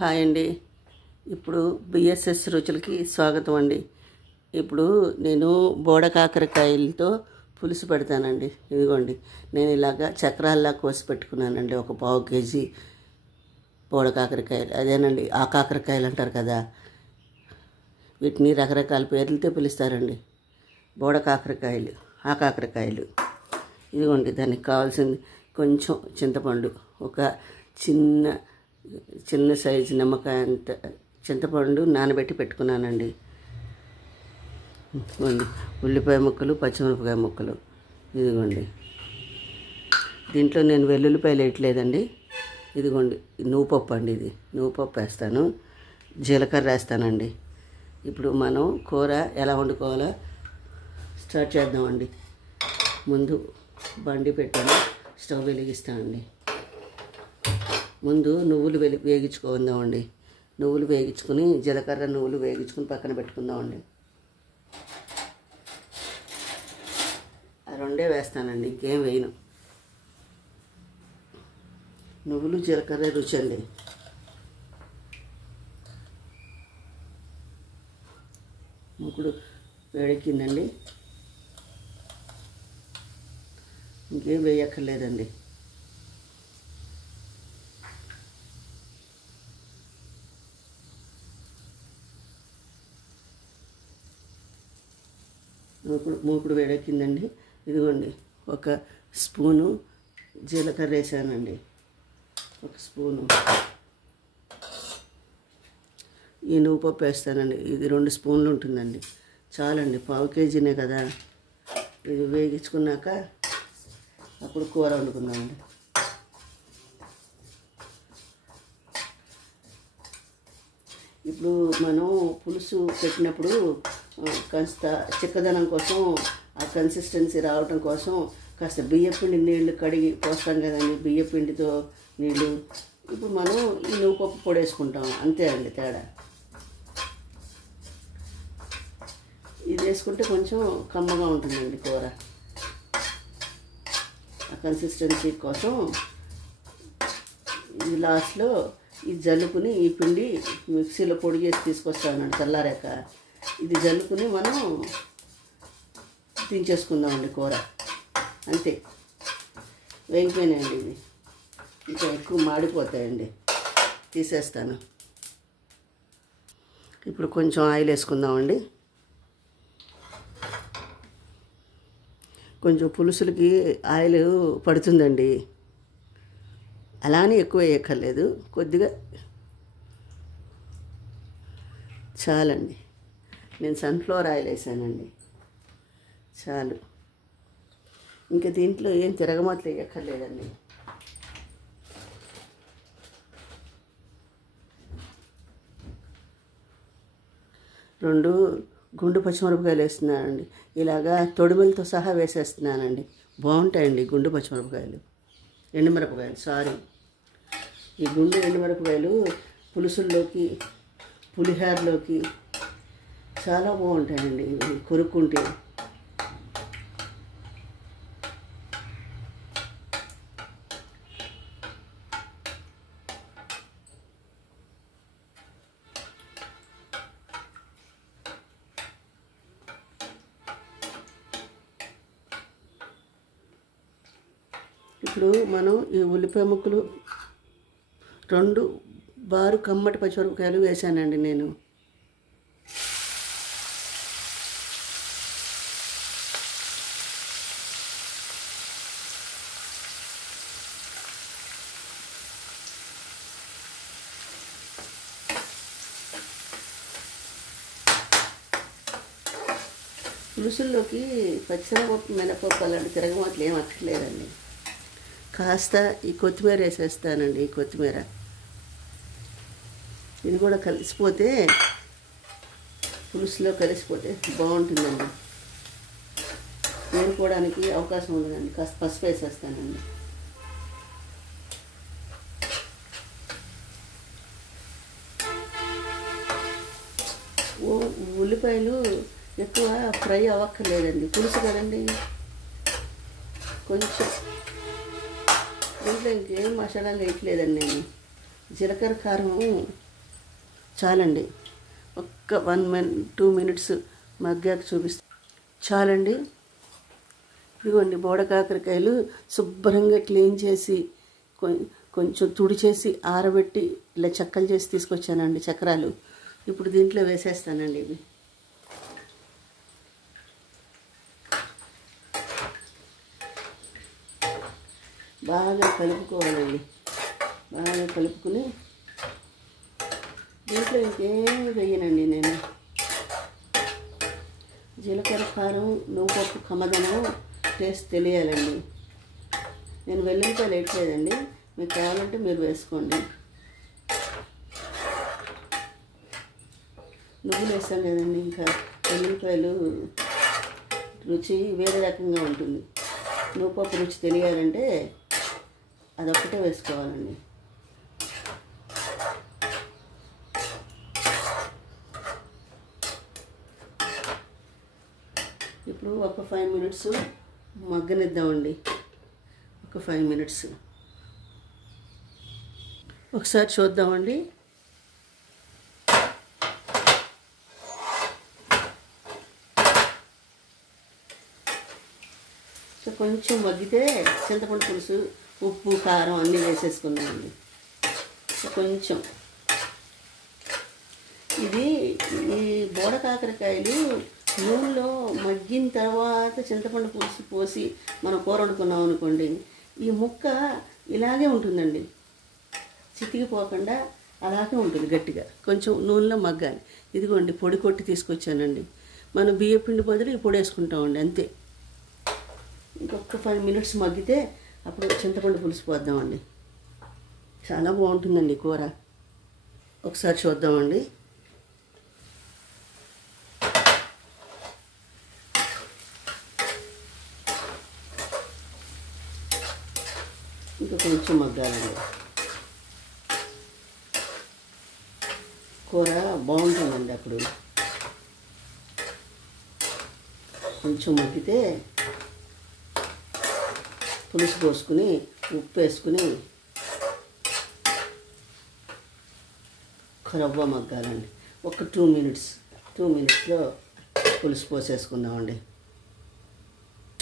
Hi అండి. ఇప్పుడు BSS రుచులకి స్వాగతం అండి. ఇప్పుడు నేను బోడ కాకరకాయలతో పులుసు పెడతానండి. ఇదిగోండి, నేను ఇలాగా చక్రాల్లా కోసి పెట్టుకున్నానండి. ఒక పావు కేజీ బోడ కాకరకాయలు, అదేనండి ఆ కాకరకాయలు అంటారు కదా, వీటిని రకరకాల పేర్లతో పిలుస్తారండి. బోడ కాకరకాయలు, ఆ కాకరకాయలు. ఇదిగోండి, దానికి కావాల్సింది కొంచెం చింతపండు, ఒక చిన్న సైజు నిమ్మకాయ అంత చింతపండు నానబెట్టి పెట్టుకున్నానండి. ఇదిగోండి, ఉల్లిపాయ ముక్కలు, పచ్చిమిరపకాయ ముక్కలు. ఇదిగోండి, దీంట్లో నేను వెల్లుల్లిపాయలు వేయట్లేదండి. ఇదిగోండి, నువ్వుపప్పు అండి, ఇది నువ్వుపప్పు వేస్తాను, జీలకర్ర వేస్తానండి. ఇప్పుడు మనం కూర ఎలా వండుకోవాలో స్టార్ట్ చేద్దామండి. ముందు బండి పెట్టాను, స్టవ్ వెలిగిస్తానండి. ముందు నువ్వులు వేగించుకుందామండి. నువ్వులు వేగించుకుని, జీలకర్ర నువ్వులు వేగించుకుని పక్కన పెట్టుకుందామండి. ఆ రెండే వేస్తానండి, ఇంకేం వేయను. నువ్వులు జీలకర్ర రుచి అండి. ఇప్పుడు వేడెక్కిందండి, ఇంకేం వేయక్కర్లేదండి. మూకుడు వేడెక్కిందండి. ఇదిగోండి, ఒక స్పూను జీలకర్ర వేసానండి, ఒక స్పూను. ఈ నువ్వుపప్పు వేస్తానండి, ఇది 2 స్పూన్లు ఉంటుందండి, చాలండి. పావు కేజీనే కదా. ఇది వేగించుకున్నాక అప్పుడు కూర వండుకుందామండి. ఇప్పుడు మనం పులుసు పెట్టినప్పుడు కాస్త చిక్కదనం కోసం, ఆ కన్సిస్టెన్సీ రావటం కోసం కాస్త బియ్యపిండి నీళ్లు కడిగి పోస్తాం కదండి, బియ్యపిండితో నీళ్ళు. ఇప్పుడు మనం ఈ నువ్వుపప్పు పొడి వేసుకుంటాం, అంతే అండి తేడా. ఇది వేసుకుంటే కొంచెం కమ్మగా ఉంటుందండి కూర. ఆ కన్సిస్టెన్సీ కోసం ఇది లాస్ట్లో ఇది జల్లుకుని, ఈ పిండి మిక్సీలో పొడి చేసి తీసుకొస్తానండి చల్లారాక. ఇది జల్లుకుని మనం దించేసుకుందామండి కూర, అంతే. వేగిపోయినాయండి, ఇవి ఇంకా ఎక్కువ మాడిపోతాయండి, తీసేస్తాను. ఇప్పుడు కొంచెం ఆయిల్ వేసుకుందామండి. కొంచెం పులుసులకి ఆయిల్ పడుతుందండి, అలానే ఎక్కువ వేయక్కర్లేదు, కొద్దిగా చాలండి. నేను సన్ఫ్లవర్ ఆయిల్ వేసానండి, చాలు. ఇంకా దీంట్లో ఏం తిరగమాతలు వేయక్కర్లేదండి. రెండు గుండు పచ్చిమిరపకాయలు వేస్తున్నానండి, ఇలాగా తొడిమలతో సహా వేసేస్తున్నానండి. బాగుంటాయండి గుండు పచ్చిమిరపకాయలు, ఎండుమిరపకాయలు, సారీ. ఈ గుండు ఎండుమిరపకాయలు పులుసుల్లోకి, పులిహోరలోకి చాలా బాగుంటాయండి, ఇవి కొరుక్కుంటే. ఇప్పుడు మనం ఈ ఉల్లిపాయ ముక్కలు 2 బారు కమ్మటి పచ్చిమిరపకాయలు వేసానండి నేను. పులుసుల్లోకి పచ్చిమిరపప్పు, మినపప్పు అలాంటి తిరగమాతలు ఏం అక్కర్లేదండి. కాస్త ఈ కొత్తిమీర వేసేస్తానండి, ఈ కొత్తిమీర. ఇది కూడా కలిసిపోతే, పులుసులో కలిసిపోతే బాగుంటుందండి. వేడుకోవడానికి అవకాశం ఉండదండి. కాస్త పసుపు వేసేస్తానండి. ఉల్లిపాయలు ఎక్కువ ఫ్రై అవ్వక్కర్లేదండి, పులుసు కదండి. కొంచెం దీంట్లో ఇంకేం మసాలాలు వేయట్లేదండి నేను. జీలకర్ర కారం చాలండి. ఒక్క 2 మినిట్స్ మగ్గాక చూపిస్తాను. చాలండి. ఇదిగోండి బోడ కాకరకాయలు శుభ్రంగా క్లీన్ చేసి కొంచెం తుడిచేసి ఆరబెట్టి ఇలా చెక్కలు చేసి తీసుకొచ్చానండి చక్రాలు. ఇప్పుడు దీంట్లో వేసేస్తానండి. ఇవి బాగా కలుపుకోవాలండి. బాగా కలుపుకుని దీంట్లో ఇంకేమి వేయనండి నేను. జీలకర్ర కారం నువ్వుపప్పు కమ్మదనం టేస్ట్ తెలియాలండి. నేను వెల్లుల్లిపాయలు వేయట్లేదండి, మీకు కావాలంటే మీరు వేసుకోండి. నువ్వులు వేస్తాం కదండి, ఇంకా వెల్లుల్లిపాయలు రుచి వేరే రకంగా ఉంటుంది. నువ్వుపప్పు రుచి తెలియాలంటే అదొక్కటే వేసుకోవాలండి. ఇప్పుడు ఒక 5 మినిట్స్ మగ్గనిద్దామండి. ఒక 5 మినిట్స్ ఒకసారి చూద్దామండి. సో కొంచెం మగ్గితే చింతపండు పులుసు, ఉప్పు, కారం అన్నీ వేసేసుకున్నామండి. సో కొంచెం ఈ బోడ కాకరకాయలు నూనెలో మగ్గిన తర్వాత చింతపండు పులుసు పోసి మనం కూర వండుకున్నాం అనుకోండి, ఈ ముక్క ఇలాగే ఉంటుందండి, చితికిపోకుండా అలాగే ఉంటుంది గట్టిగా. కొంచెం నూనెలో మగ్గాలి. ఇదిగోండి పొడి కొట్టి తీసుకొచ్చానండి. మనం బియ్యం పిండి బదులు ఈ పొడి వేసుకుంటామండి, అంతే. ఇంకొక 5 మినిట్స్ మగ్గితే అప్పుడు చింతపండు పులుసు పోద్దామండి. చాలా బాగుంటుందండి కూర. ఒకసారి చూద్దామండి. ఇంకా కొంచెం మగ్గాలండి. కూర బాగుంటుందండి. అప్పుడు కొంచెం మగ్గితే పులుసు పోసుకుని ఉప్పు వేసుకుని రవ్వ మగ్గాలండి. ఒక 2 మినిట్స్లో పులుసు పోసేసుకుందామండి.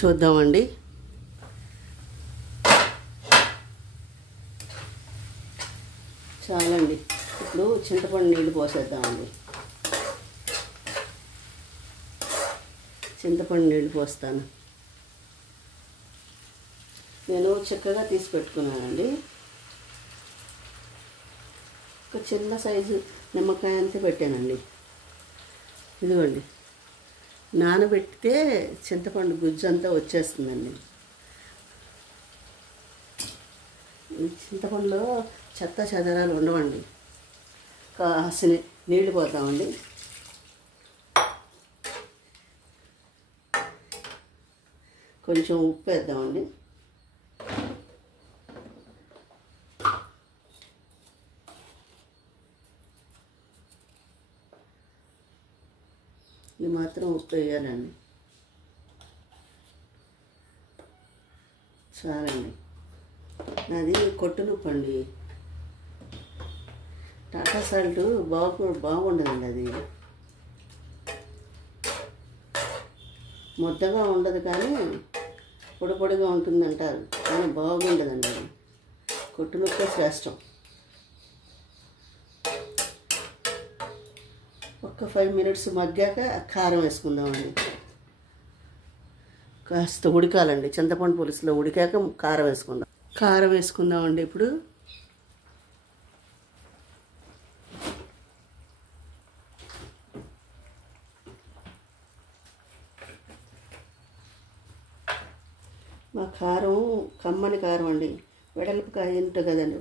చూద్దామండి. చాలండి. ఇప్పుడు చింతపండు నీళ్ళు పోసేద్దామండి. చింతపండు నీళ్ళు పోస్తాను. నేను చక్కగా తీసి పెట్టుకున్నానండి. ఒక చిన్న సైజు నిమ్మకాయ అంతే పెట్టానండి. ఇదిగోండి, నానబెట్టితే చింతపండు గుజ్జు అంతా వచ్చేస్తుందండి. ఈ చింతపండులో చెత్త చెదరాలు ఉండవండి. కాసిన నీళ్ళు పోతామండి. కొంచెం ఉప్పు వేద్దామండి. ఇది మాత్రం ఉప్పు వేయాలండి. చాలండి. అది కొట్టునుప్పు అండి. టాటా సాల్ట్ బాగుండదండి. అది ముద్దగా ఉండదు కానీ పొడి పొడిగా ఉంటుందంటారు, కానీ బాగుండదండి. అది కొట్టునుప్పే శ్రేష్టం. ఒక 5 మినిట్స్ మగ్గాక కారం వేసుకుందామండి. కాస్త ఉడకాలండి. చింతపండు పులుసులో ఉడికాక కారం వేసుకుందాం. కారం వేసుకుందామండి. ఇప్పుడు మా కారం కమ్మని కారం అండి. వెడల్పుకాయ ఉంటుంది కదండి,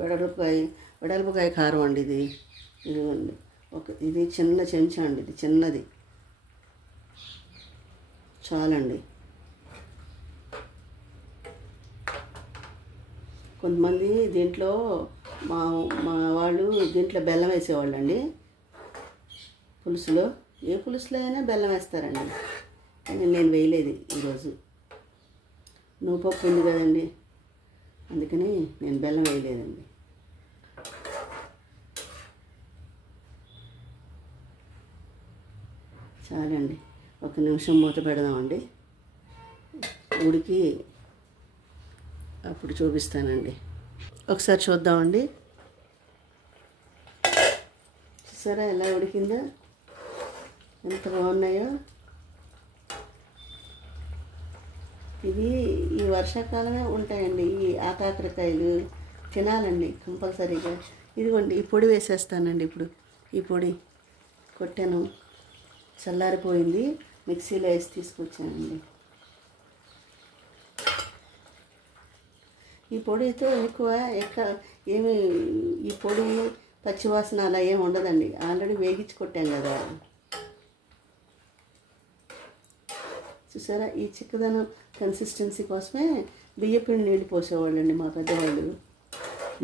వెడల్పుకాయ కారం అండి. ఇదిగోండి, ఇది చిన్న చెంచా అండి. ఇది చిన్నది చాలండి. కొంతమంది దీంట్లో మా వాళ్ళు దీంట్లో బెల్లం వేసేవాళ్ళు అండి. పులుసులో, ఏ పులుసులో అయినా బెల్లం వేస్తారండి, కానీ నేను వేయలేదు ఈరోజు. నువ్వుపప్పు ఉంది కదండి, అందుకని నేను బెల్లం వేయలేదండి. చాలండి, 1 నిమిషం మూత పెడదామండి. ఉడికి అప్పుడు చూపిస్తానండి. ఒకసారి చూద్దామండి. చూసారా ఎలా ఉడికిందో, ఎంత బాగున్నాయో. ఇవి ఈ వర్షాకాలమే ఉంటాయండి ఈ ఆకాకరకాయలు, తినాలండి కంపల్సరీగా. ఇదిగోండి ఈ పొడి వేసేస్తానండి. ఇప్పుడు ఈ పొడి కొట్టాను, చల్లారిపోయింది, మిక్సీలో వేసి తీసుకొచ్చానండి. ఈ పొడితో ఏమి ఈ పొడి పచ్చివాసన అలా ఏమి ఉండదండి, ఆల్రెడీ వేగించి కొట్టాం కదా. చూసారా, ఈ చిక్కదనం కన్సిస్టెన్సీ కోసమే బియ్యపిండి నీళ్ళు పోసేవాళ్ళండి మా పెద్దవాళ్ళు.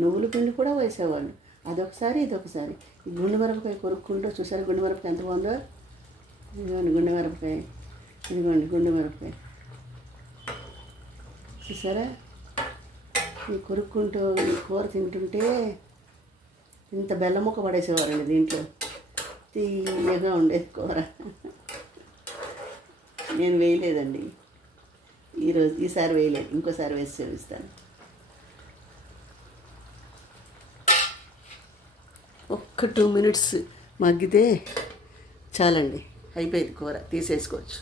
నువ్వుల పిండి కూడా వేసేవాళ్ళు, అదొకసారి ఇదొకసారి. ఈ గుండు మిరపకాయ కొరుక్కుంటూ చూసారా, గుండు మిరపకాయ ఎంత బాగుందో. ఇదిగోండి గుండు మిరపకాయ, ఇదిగోండి గుండు మిరపకాయ. చూసారా, ఈ కొరుక్కుంటూ ఈ కూర తింటుంటే ఇంత బెల్లం ముక్క పడేసేవారండి దీంట్లో, తీయగా ఉండేది కూర. నేను వేయలేదండి ఈసారి వేయలేదు, ఇంకోసారి వేసి చూపిస్తాను. ఒక్క 2 మినిట్స్ మగ్గితే చాలండి, అయిపోయింది కూర, తీసేసుకోవచ్చు.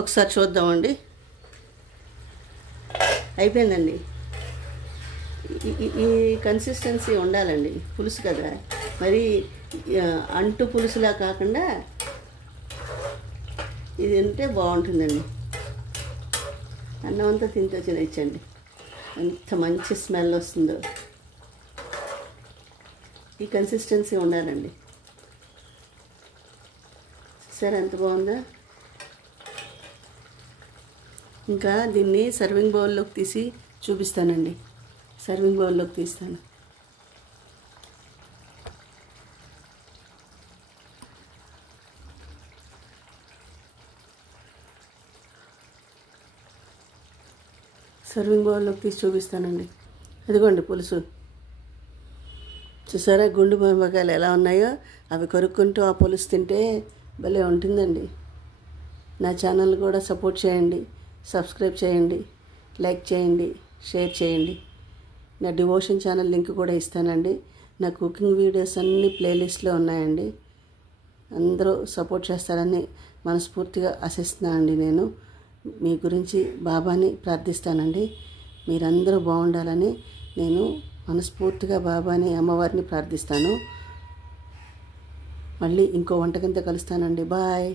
ఒకసారి చూద్దామండి. అయిపోయిందండి. ఈ కన్సిస్టెన్సీ ఉండాలండి, పులుసు కదా మరి, అంటు పులుసులా కాకుండా ఇది ఉంటే బాగుంటుందండి. అన్నం అంతా తింటూ తినచ్చండి, ఎంత మంచి స్మెల్ వస్తుందో. ఈ కన్సిస్టెన్సీ ఉండాలండి. సరే ఎంత బాగుందా. ఇంకా దీన్ని సర్వింగ్ బౌల్లోకి తీసి చూపిస్తానండి. సర్వింగ్ బౌల్లోకి తీస్తాను. సర్వింగ్ బౌల్లోకి తీసి చూపిస్తానండి. అదిగోండి పులుసు. చూసారా గుండు మిరపకాయలు ఎలా ఉన్నాయో, అవి కొరుక్కుంటూ ఆ పులుసు తింటే భలే ఉంటుందండి. నా ఛానల్ కూడా సపోర్ట్ చేయండి, సబ్స్క్రైబ్ చేయండి, లైక్ చేయండి, షేర్ చేయండి. నా డివోషన్ ఛానల్ లింక్ కూడా ఇస్తానండి. నా కుకింగ్ వీడియోస్ అన్నీ ప్లేలిస్ట్లో ఉన్నాయండి. అందరూ సపోర్ట్ చేస్తారని మనస్ఫూర్తిగా ఆశిస్తున్నానండి. నేను మీ గురించి బాబాని ప్రార్థిస్తానండి. మీరందరూ బాగుండాలని నేను మనస్ఫూర్తిగా బాబాని, అమ్మవారిని ప్రార్థిస్తాను. మళ్ళీ ఇంకో వంటకంతో కలుస్తానండి. బాయ్.